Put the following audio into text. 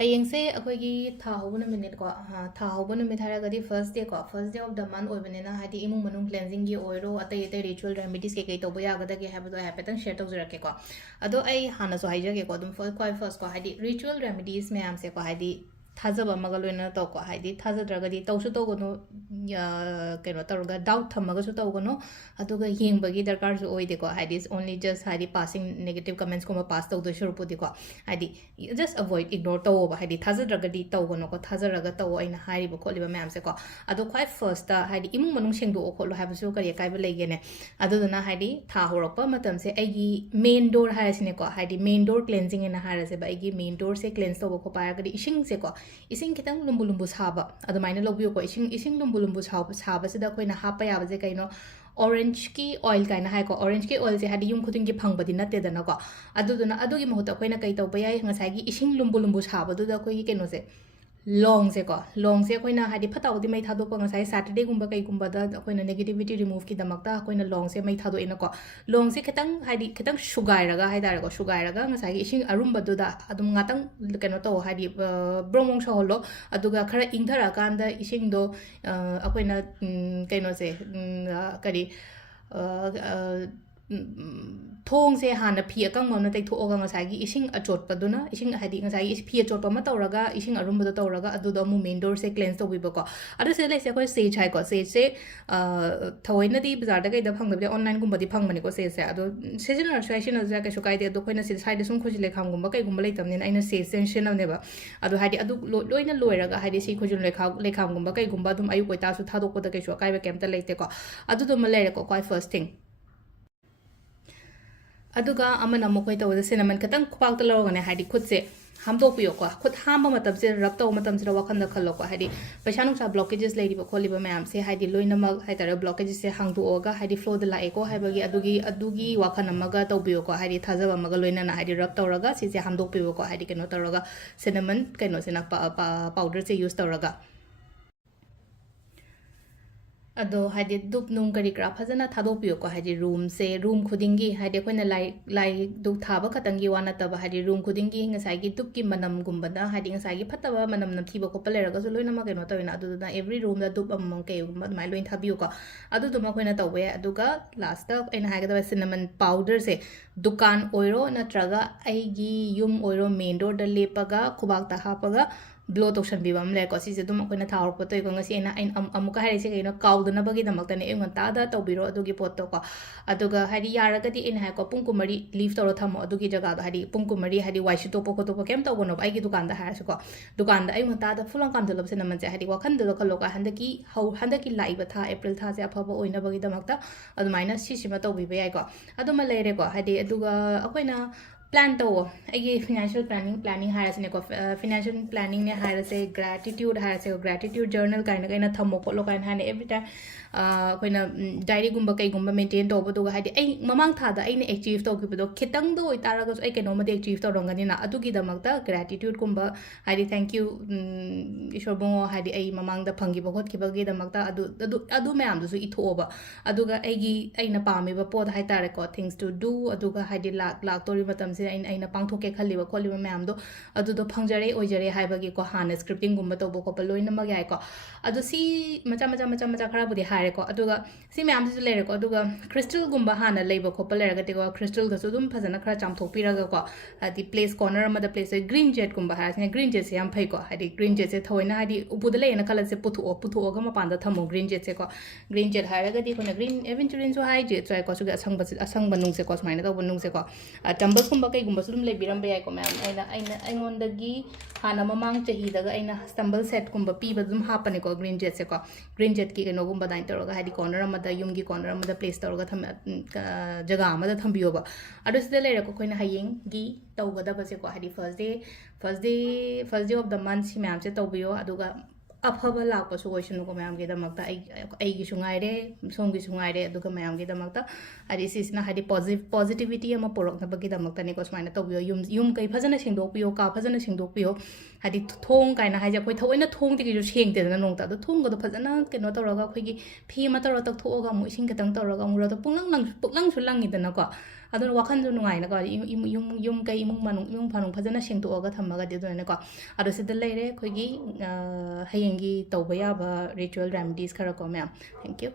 Hayeng se akhoi tha hobuna minute ko tha hobuna mi thara gadi first day of the month oibanena hadi imung manung cleansing gi oiro atai ritual remedies ke to boya gada ge habado hapetang share to jira ke ko ado ai hana so haija ke ko dum first ko hadi ritual remedies me am se ko hadi thajaba magaloina to ko hadi thajadragadi tawsu to gono keno targa doubt thamaga su to gono aduga yengbagi darkar su oide ko hadi is only just hadi passing negative comments ko ma pass to do shuru pudi ko hadi just avoid ignore to ba hadi thajadragadi to gono ko thajaraga to aina hari bo kholi ba ma'am se ko adu khwai first ta hadi imung manung sengdo ko lo habu su kari kai ba lege ne adu duna hadi tha horokpa matam se aigi main door harasine ko hadi main door cleansing ina harase ba aigi main door se cleanse to ko pa gadi ising se ko ising kitang lumbu saba adumaina logbiyo ko ising lumbu saba sida koina hapa yaba je kaino orange ki oil kaina hai ko orange ki oil se hadi yum khuding ki phangbadi natte dana ko aduduna adugi mahuta koina kai to bayai ngasai gi ising lumbu saba du da koi keno se long se koina hadi phatau di mai thado pa ngasai saturday gumba kai gumba da koina negativity remove ki damakta koina long se mai thado ina ko long se kitang sugar raga hai dar ko sugar raga ngasai gi ising arumba du da adum ngatang keno to hadi bromong so holo aduga khara ingthara kanda ising do akoina keno se kari thong se hana phi akang mona tai tho ga ngasai gi ising achot paduna ising hadi ngasai gi phi achot pa ma tawraga ising arum ba tawraga adu do mu main door se cleanse to biba ko adu se lai se ko se chai ko se thawaina di bazar da kai da phang da online gum ba di phang mani ko se adu seasonal seasonal ja ka shukai de do koina se side sum khojile kham gum ba kai gum lai tamne aina se seasonal ne ba adu hadi adu loina loiraga hadi si khojul le kham gum ba kai gum ba dum ayu koi ta su thadok ko da kai shu kai ba kem ta leite ko adu do ma leire ko quite first thing aduga amana mokoi to the cinnamon katang khwak ta lorga ne hadi khut se hamdo piyo ko khut hamba matam se rab to matam se wakhan da khalo ko hadi paisa nung sa blockages lady ba kholi ba ma'am se hadi loina mag hai tara blockages se hangdu oga hadi flow da la eko hai bagi adugi wakhan amaga to piyo ko hadi thajaba maga loina na hadi rab to raga se hamdo piyo ko hadi keno to raga cinnamon keno se na powder se use to raga ado hadi dup nung kari kra phajana thado piyo ko hadi room se room khudingi hadi koina lai du thaba khatangi wana taba hadi room khudingi ngasai gi dup ki manam gumbada hadi ngasai gi phataba manam nam thiba ko palera ga loina ma keno tawina adu na every room da dup among ke mai loin thabiyo ko adu duma koina tawwe aduga last ta aina haga da cinnamon powder se dukan oiro natraga aigi yum oiro main door da lepaga khubak ta hapaga blow to shan bibam le ko si se dum ko na thawr ko to ko ngasi na amuka hari se no kaudna bagi damak tane e ngon ta da to biro adugi pot to ko aduga hari yara ga di in ha ko pungkumari leave to ro thamo adugi jaga da hari pungkumari hari wai shi to po ko to kem to gono ai gi dukan da ha se ko dukan da ai ngon ta da fulang kam de lob se na man se hari wakhan de ko lo ka handaki lai ba tha april tha se aphaba oina bagi damak ta adu minus si sima to bi ba ai ko adu ma le re ko hari aduga akoina plan to ai financial planning hire se ne ko financial planning ne hire se gratitude hire se gratitude journal kaina thamo ko lo kaina hane every time koina diary gumba kai gumba maintain to bo to ga hadi ai mamang tha da ai ne achieve to ki do khitang do itara ga ai keno ma de achieve to rongani na adu gi damak ta gratitude gumba hadi thank you ishor bo hadi ai mamang da phangi bo khot ki ba gi damak ta adu mayam du su itho ba adu ga ai gi ai na pa me ba pot hai tare ko things to do adu ga hadi lak tori matam aina pangthoke khaliba kholiba mayam do adu do phangjare oijare haibagi ko hana scripting gumba to bo ko loina ma gai ko adu si macha khara budi hare ko aduga si mayam su lere ko aduga crystal gumba hana leiba ko palera ga te ko crystal ga su dum phajana khara chamthok piraga ko adi place corner ma da place green jet gumba ha se green jet se yam phai ko adi green jet se thoina adi ubu da leina khala se puthu ga ma panda thamo green jet se ko green jet hare ga di ko na green aventurine so hai jet so ko su ga asang banung se ko smaina to banung se ko tumbles gumba kai gumba sudum le biram bayai ko ma'am aina ngondagi hana mamang chahi daga aina stumble set gumba pi ba dum hapane ko green jet se ko green jet ki no gumba dain toroga hadi corner amada yum gi corner amada place toroga tham jaga amada thambiyo ba adu sida le ko koina hayeng gi tawgada ba se ko hadi first day of the month si ma'am se tawbiyo aduga afaba lakpa su question ko mayam ge damakta ai gi sungaire song gi sungaire aduga mayam ge damakta hadi sisna hadi positivity ama porok na bagi damakta ni ko smaina to biyo yum kai phajana singdok piyo ka phajana singdok piyo hadi thong kaina haja koi thoina thong ti gi ju sengte na nong ta do thong go do phajana keno to raga khoi gi phi ma to ra tak tho ga mu sing ka tang to raga mu ra to punglang su lang ni da na ko ꯑꯗꯨꯅ ꯋꯥꯈꯟꯁꯨ ꯅꯨꯡꯉꯥꯏꯅꯀꯣ ꯌꯨꯝ ꯀꯩ ꯏꯃꯨꯡ ꯐꯥꯅꯨꯡ ꯐꯖꯅ ꯁꯦꯡꯗꯣꯛꯑꯒ ꯊꯝꯃꯒꯗꯤ ꯑꯗꯨꯅꯀꯣ ꯑꯗꯣ ꯁꯤꯗ ꯂꯩꯔꯦ ꯑꯩꯈꯣꯏꯒꯤ ꯍꯌꯦꯡꯒꯤ ꯇꯧꯕ ꯌꯥꯕ ꯔꯤꯆꯨꯋꯦꯜ ꯔꯦꯃꯤꯗꯤꯁ ꯈꯔ ꯀꯣ ꯃꯌꯥꯝ ꯊꯦꯡꯛ ꯌꯨ